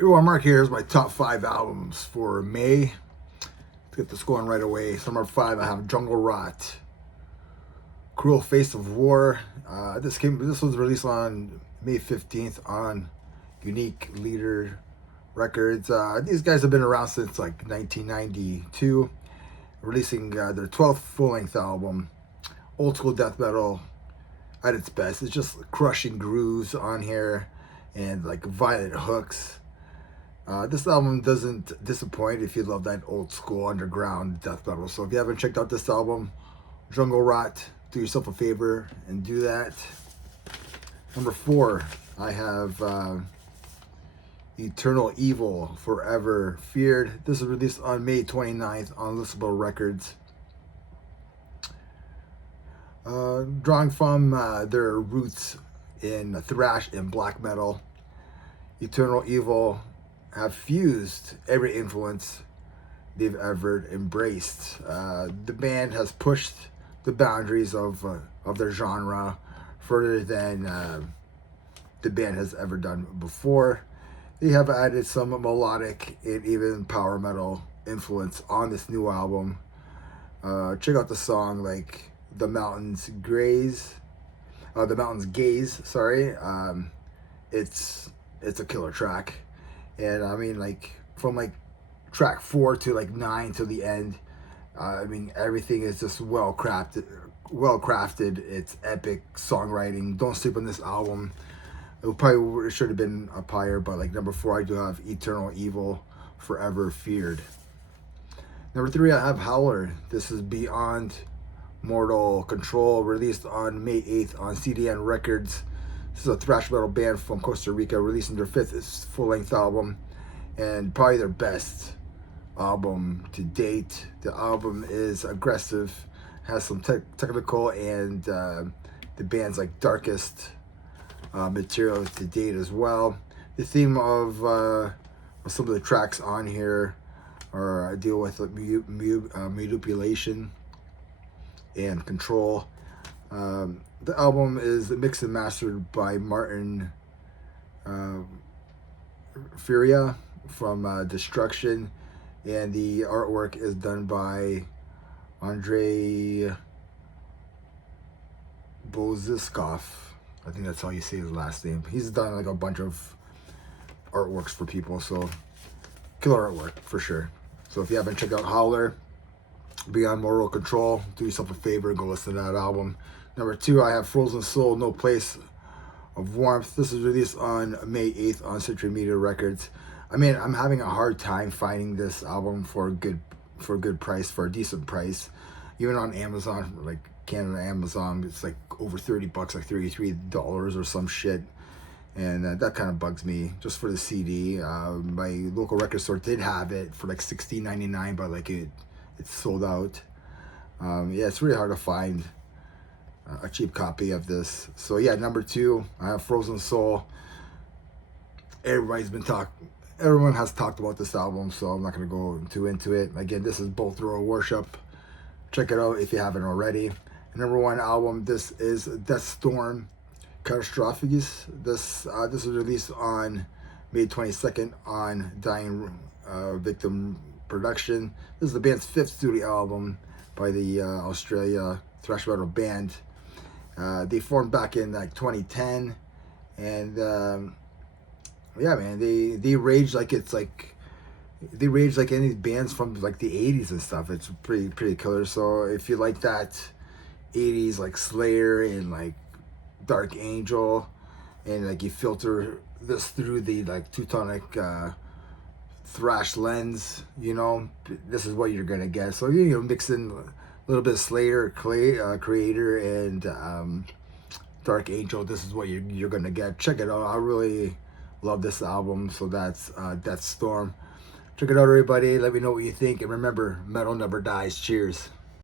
Everyone, Mark here is my top 5 albums for May. Let's get this going right away. So number 5, I have Jungle Rot, Cruel Face of War. This was released on May 15th on Unique Leader Records. These guys have been around since like 1992, releasing their 12th full-length album. Old school death metal at its best. It's just crushing grooves on here and like violent hooks. This album doesn't disappoint if you love that old school underground death metal. So if you haven't checked out this album, Jungle Rot, do yourself a favor and do that. Number 4, I have Eternal Evil, Forever Feared. This was released on May 29th on Listenable Records. Drawing from their roots in thrash and black metal, Eternal Evil have fused every influence they've ever embraced. The band has pushed the boundaries of their genre further than the band has ever done before. They have added some melodic and even power metal influence on this new album. Check out the song like The Mountains Gaze. Sorry. It's a killer track. And I mean, like from like track 4 to like 9 to the end, I mean everything is just well crafted. It's epic songwriting. Don't sleep on this album. It should have been up higher, but like number 4, I do have Eternal Evil, Forever Feared. Number 3, I have Howler. This is Beyond Mortal Control, released on May 8th on CDN Records. This is a thrash metal band from Costa Rica, releasing their 5th full-length album and probably their best album to date. The album is aggressive, has some technical and the band's like darkest material to date as well. The theme of some of the tracks on here are deal with manipulation and control. The album is mixed and mastered by Martin Furia from Destruction, and the artwork is done by Andrei Boziskov. I think that's how you say his last name. He's done like a bunch of artworks for people, so killer artwork for sure. So if you haven't checked out Howler, Beyond Mortal Control, do yourself a favor and go listen to that album. Number 2, I have Frozen Soul, No Place of Warmth. This is released on May 8th on Century Media Records. I mean, I'm having a hard time finding this album for a good price, for a decent price. Even on Amazon, like Canada Amazon, it's like over $30, like $33 or some shit. And that kind of bugs me just for the CD. My local record store did have it for like $16.99, but like it's sold out. Yeah, it's really hard to find a cheap copy of this. So yeah, number 2, I have Frozen Soul. Everyone has talked about this album, so I'm not going to go too into it. Again, this is Bolt Thrower Worship. Check it out if you haven't already. And number 1 album, this is Death Storm, Catastrophes. This was released on May 22nd on Dying Victim Production. This is the band's 5th studio album by the Australia thrash metal band. They formed back in like 2010, and yeah, man, they rage like any bands from like the 80s and stuff. It's pretty killer. So if you like that 80s like Slayer and like Dark Angel, and like you filter this through the like Teutonic thrash lens, you know, this is what you're gonna get. So you know, mix in a little bit of Slayer, Creator, and Dark Angel. This is what you're gonna get. Check it out. I really love this album. So that's Death Storm. Check it out, everybody. Let me know what you think, and remember, metal never dies. Cheers.